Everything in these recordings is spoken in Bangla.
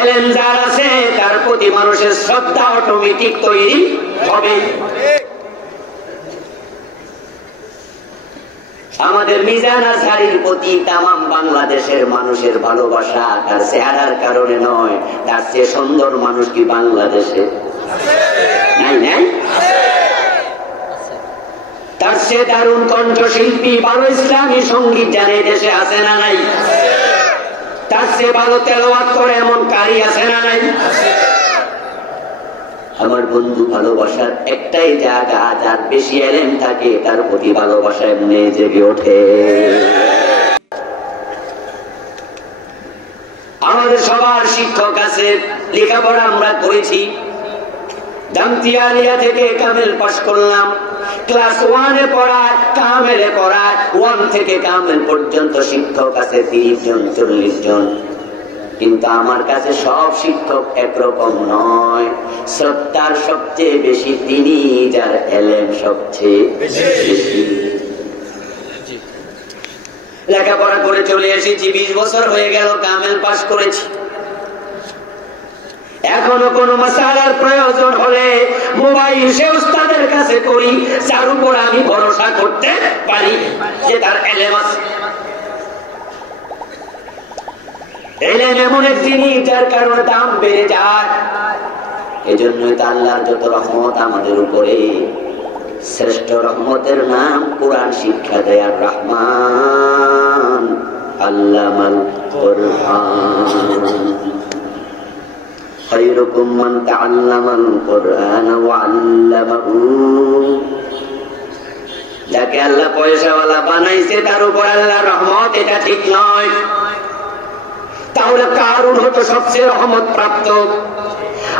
এলেম যার আছে তার প্রতি মানুষের শ্রদ্ধা অটোমেটিক তৈরি হবে। আমাদের মিজান আজহারীর প্রতি তামাম বাংলাদেশের মানুষের ভালোবাসা তার চেহারার কারণে নয়, তার চেয়ে সুন্দর মানুষ কি বাংলাদেশে নাই? নাই? তার চেয়ে দারুণ কণ্ঠশিল্পী ভালো ইসলামী সঙ্গীত জানে দেশে আছে না নাই? তার চেয়ে ভালো তেলাওয়াত করে এমন কারি আছে না নাই? আমার বন্ধু, ভালোবাসার একটাই জায়গা, যার বেশি এলেম থাকে তার প্রতি ভালোবাসা এমনি জেগে ওঠে। আমাদের সবার শিক্ষক আছে, লেখাপড়া আমরা করেছি, জামতিয়ালিয়া থেকে কামেল পাশ করলাম, ক্লাস 1-এ পড়ায়, কামেলে পড়ায়, 1 থেকে কামেল পর্যন্ত শিক্ষক আছে 30 জন 40 জন। কিন্তু আমার কাছে সব শিক্ষক একরকম নয়। শ্রদ্ধার সবচেয়ে বেশি তিনি যার এলেম সবচেয়ে বেশি। লেখাপড়া করে চলে এসেছি, 20 বছর হয়ে গেল, কামেল পাশ করেছি। এখনো কোন মাসালার প্রয়োজন হলে মোবাইল সে উস্তাদের কাছে করি, যার উপর আমি ভরসা করতে পারি যে তার এলেম আছে। এলেম এমন এক জিনিস যার কারণে দাম বেড়ে যায়। এজন্যই তো আল্লাহর যত রহমত আমাদের উপরে, শ্রেষ্ঠ রহমতের নাম কোরআন শিক্ষা দেয় আর রহমান আল্লামাল কোরআন। খায়রুকুম মান তাআল্লামাল কোরআন ওয়া আল্লামাহু। যাকে আল্লাহ পয়সাওয়ালা বানাইছে তার উপর আল্লাহর রহমত, এটা ঠিক নয়। তাহলে কারুন হতো সবচেয়ে রহমত প্রাপ্ত।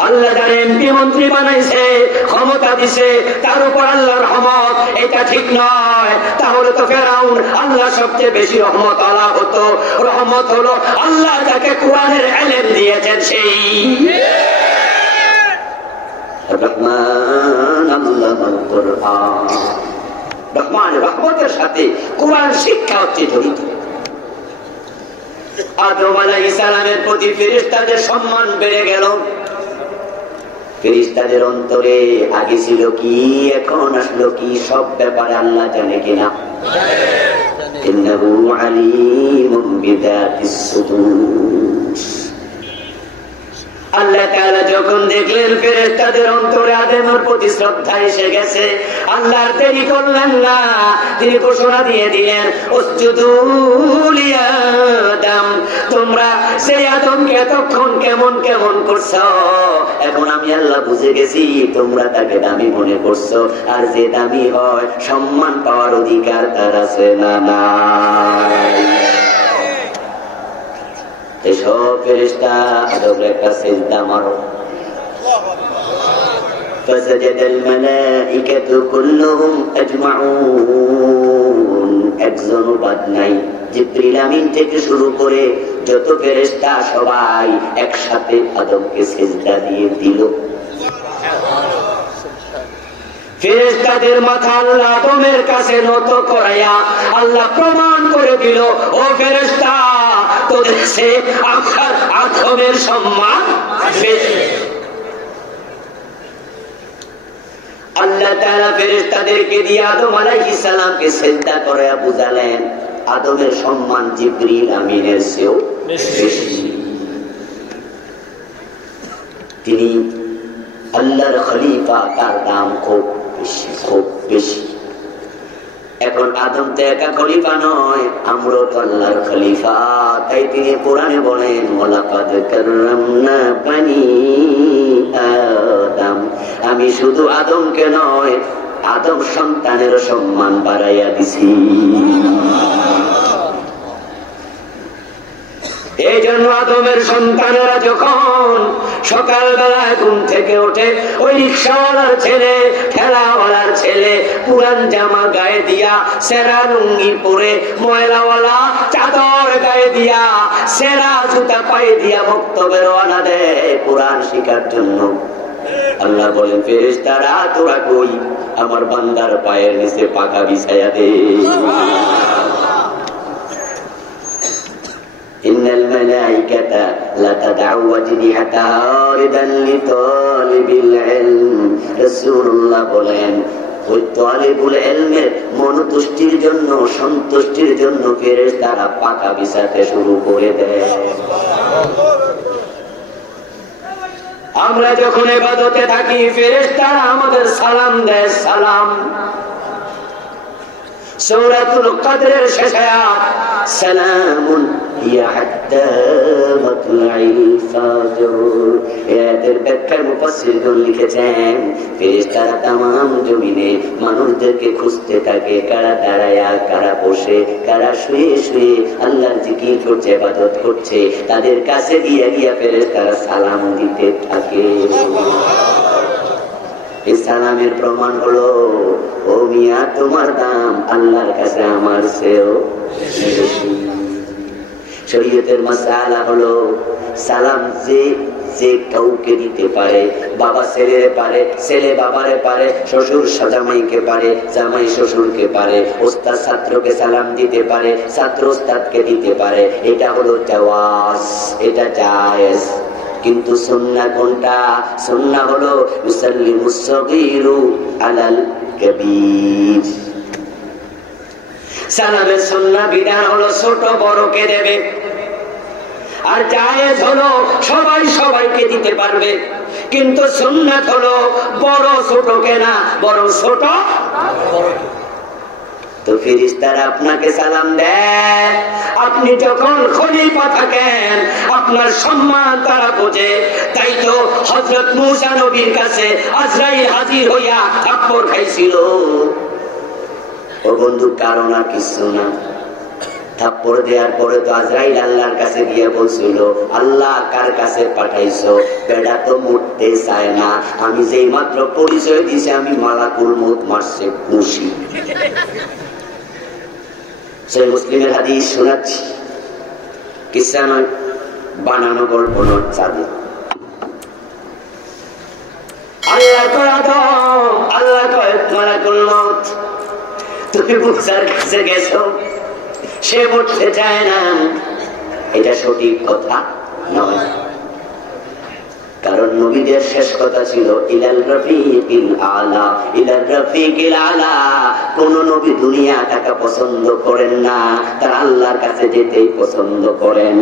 আল্লাহ যার এমপি মন্ত্রী বানাইছে, ক্ষমতা দিছে, তার উপর আল্লাহ রহমত, এটা ঠিক নয়। তাহলে তো ফেরাউন আল্লাহ সবচেয়ে বেশি রহমত আল্লাহ হতো। রহমত হলো আল্লাহ যাকে কোরআনের ইলম দিয়েছেন সেই রহমান আল্লামাল কোরআন। রহমান রহমতের সাথে কোরআন শিক্ষা হচ্ছে জড়িত। আদম আলাইহিস সালামের প্রতি ফেরেশতাদের সম্মান বেড়ে গেল। ফেরেশতাদের অন্তরে আগে ছিল কি, এখন আসলো কি, সব ব্যাপারে আল্লাহ জানে কিনা? ইন্নাহু আলীমুম বিযাতিস সুদূর। আল্লাহ তাআলা যখন দেখলেন ফেরেশতাদের অন্তরে আদমের প্রতি শ্রদ্ধা এসে গেছে, আল্লাহ দেরি করলেন না, তিনি ঘোষণা দিয়ে দিলেন, উসজুদু লিয়া আদম। তোমরা সেই আদমকে এতক্ষণ কেমন কেমন করছো, এখন আমি আল্লাহ বুঝে গেছি তোমরা তাকে দামি মনে করছো। আর যে দামি হয় সম্মান পাওয়ার অধিকার তার আছে না নাই? এসব ফেরেশতা আদমের একটা সিজদা মারো। ফাসাজাদাল মালাইকাতু কুল্লুহুম আজমাউন। একজনও বাদ নাই। জিবরিল আমিন থেকে শুরু করে যত ফেরেশতা সবাই একসাথে আদমকে সিজদা দিয়ে দিল। ফেরেশতাদের মাথা আল্লাহ আদমের কাছে নত করাইয়া আল্লাহ প্রমাণ করে দিল, ও ফেরেশতা, তোদের সে আদমের সম্মান বেশি। আল্লাহ তাআলা ফেরেশতাদেরকে দিয়ে আদম আলাইহিস সালামকে সিজদা করায়া বুঝালেন আদমের সম্মান জিবরিল আমিনের চেয়েও বেশি। তিনি আল্লাহর খলিফা, তার দাম খুব বেশি, খুব বেশি। এখন আদম তো একা খলিফা নয়, আমরা তো আল্লাহর খলিফা। তাই তিনি কোরআনে বলেন, ওয়ালাকাদ কাররামনা বানি আদম। আমি শুধু আদমকে নয়, আদম সন্তানের সম্মান বাড়াইয়া দিছি। এই জন্য আদমের সন্তানেরা যখন সকালবেলায় ঘুম থেকে ওঠে, ওই রিক্সাওয়ালার ছেলে, ঠেলাওয়ালার ছেলে পুরান জামা গায়ে দিয়া, সেরা লুঙ্গি পরে, ময়লাওয়ালা চাদর গায়ে দিয়া, সেরা জুতা পায়ে দিয়া বক্তব্যে রওনা দেয় কোরআন শিখার জন্য। আল্লাহ বলেন, ফেরেশতারা তোরা কই? আমার বান্দার পায়ের নিচে পাখা বিছাইয়া দে। ইন্নাল মালাইকাতা লাতাদউ আজনিহাতাহা রিদান লিতালিবিল ইলম। রাসূলুল্লাহ বলেন, ওই তালিবুল ইলমের মনোতুষ্টির জন্য, সন্তুষ্টির জন্য ফেরেশতারা পাখা বিছাতে শুরু করে দেয়। আমরা যখন ইবাদতে থাকি ফেরেশতারা আমাদের সালাম দেয়, সালাম। সূরাতুল কদরের শেষ আয়াত, সালামুন হিয়া হাত্তা মাতলাইল ফাজর। এর ব্যাখ্যার মুফাসসিরগণ লিখেছেন, ফেরেশতারা তামাম জমিনে মানুষদেরকে খুঁজতে থাকে, কারা দাঁড়ায়া, কারা বসে, কারা শুয়ে শুয়ে আল্লাহর জিকির করছে, ইবাদত করছে, তাদের কাছে গিয়ে গিয়ে ফেরেশতারা সালাম দিতে থাকে। এই সালামের প্রমাণ হলো, ও মিয়া তোমার দাম আল্লাহর কাছে আমার চেয়েও বেশি। শরীয়তের মাসআলা হলো, সালাম যে কাউকে দিতে পারে, বাবা ছেলেরে পারে, ছেলে বাবারে পারে, শ্বশুর জামাইকে পারে, জামাই শ্বশুরকে পারে, ওস্তাদ ছাত্রকে সালাম দিতে পারে, ছাত্র ওস্তাদকে দিতে পারে, এটা হলো জাওয়াজ, এটা জায়েজ। কিন্তু সুন্নাহ কোনটা? সুন্নাহ হলো ইউসাল্লিমুস সাগীরু আলাল কাবীর। সালামের সুন্নাহ বিধান হলো ছোট বড়কে দেবে, আর জায়েজ হলো সবাই সবাইকে দিতে পারবে। কিন্তু সুন্নাত হলো বড় ছোটকে না, বরং ছোট বড়কে। তো ফেরেশতারা আপনাকে সালাম দেয়, আপনি যখন খলিফা থাকেন আপনার সম্মান তারা বোঝে। তাই তো হযরত মূসা নবীর কাছে আজরাইল হাজির হইয়া থাপ্পড় খাইছিল। ও বন্ধু, কারণ আর কিছু না। থাপ্পড় দেওয়ার পরে তো আজরাইল আল্লাহর কাছে গিয়ে বলছিল, আল্লাহ কার কাছে পাঠাইছো? বেড়া তো মরতে চায় না, আমি যেই মাত্র পরিচয় দিছি আমি মালাকুল মউত মারছে খুশি। সেই মুসলিমের হাদিস শোনাচ্ছি, কিসসা নয়, বানানো গল্প নয়, চাঁদে আল্লাহ কয় আদম, আল্লাহ কয় মালাকুল মউত তুমি মুসার কাছে গেছো, সে মরতে চায় না। এটা সঠিক কথা নয়, কারণ নবীদের শেষ কথা ছিল ইলাল রাফিকিল আলা, ইলাল রাফিকিল আলা। কোন নবী দুনিয়া টাকা পছন্দ করেন না, তার আল্লাহর কাছে যেতেই পছন্দ করেন।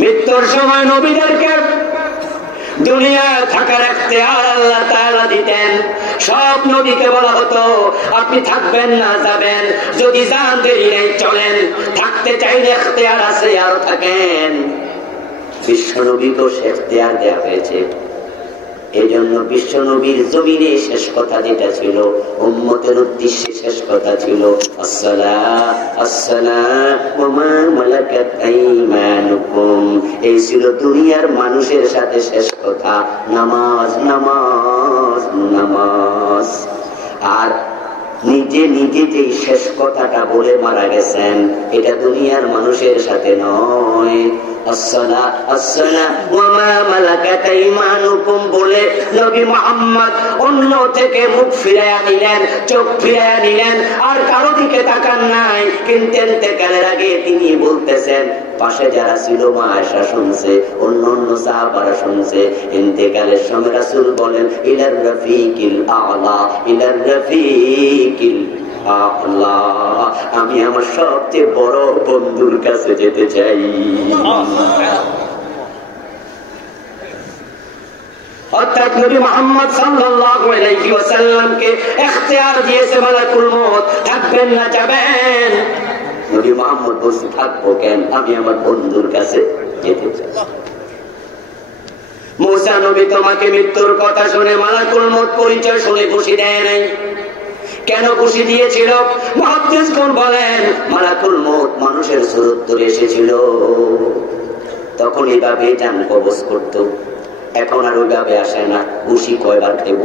মৃত্যুর সময় নবীদেরকে দুনিয়া থাকার ইখতিয়ার আল্লাহ তাআলা দিতেন। সব নবীকে বলা হতো আপনি থাকবেন না যাবেন, যদি যান দেরি নেই চলেন, থাকতে চাইলে ইখতিয়ার আছে আরো থাকেন। বিশ্ব নবীকেও ইখতিয়ার দেওয়া হয়েছে। এই জন্য বিশ্ব নবীর জমিনে শেষ কথা যেটা ছিল, উম্মতের উদ্দেশ্যে শেষ কথা ছিল এই ছিল দুনিয়ার মানুষের সাথে শেষ কথা, নামাজ নামাজ নামাজ। আর নিজে নিজে যে শেষ কথাটা বলে মারা গেছেন, এটা দুনিয়ার মানুষের সাথে নয়। বলে নবী মুহাম্মদ অন্য থেকে মুখ ফিরাইয়া নিলেন, চোখ ফিরাইয়া নিলেন, আর কারো দিকে তাকান নাই। কিন্তু ইন্তেকালের আগে তিনি বলতেছেন, পাশে যারা ছিল মা আয়েশা শুনছে, অন্য অন্য সাহাবারা শুনছে। ইন্তেকালের সময় রাসূল বলেন, ইলার রাফিকিল আলা, ইলার রাফিকিল আলা, আমি আমার সবচেয়ে বড় বন্ধুর কাছে যেতে চাই। অর্থাৎ নবী মুহাম্মদ সাল্লাল্লাহু আলাইহি ওয়াসাল্লামকে ইখতিয়ার দিয়েছে মালাকুল মউত, থাকবেন না যাবেন। নবী মুহাম্মদ বলছে থাকবো কেন, আমি আমার বন্ধুর কাছে যেতে চাই। মূসা নবী তোমাকে মৃত্যুর কথা শুনে মালাকুল মউত পরিচয় শুনে খুশি দেয় নাই। কেন খুশি দিয়েছিল? মুহাদ্দিসগণ বলেন, মালাকুল মউত মানুষের সুরত ধরে এসেছিল, তখন এভাবে জান কবজ করত। এখন আর ওইভাবে আসে না, খুশি কয়বার খেব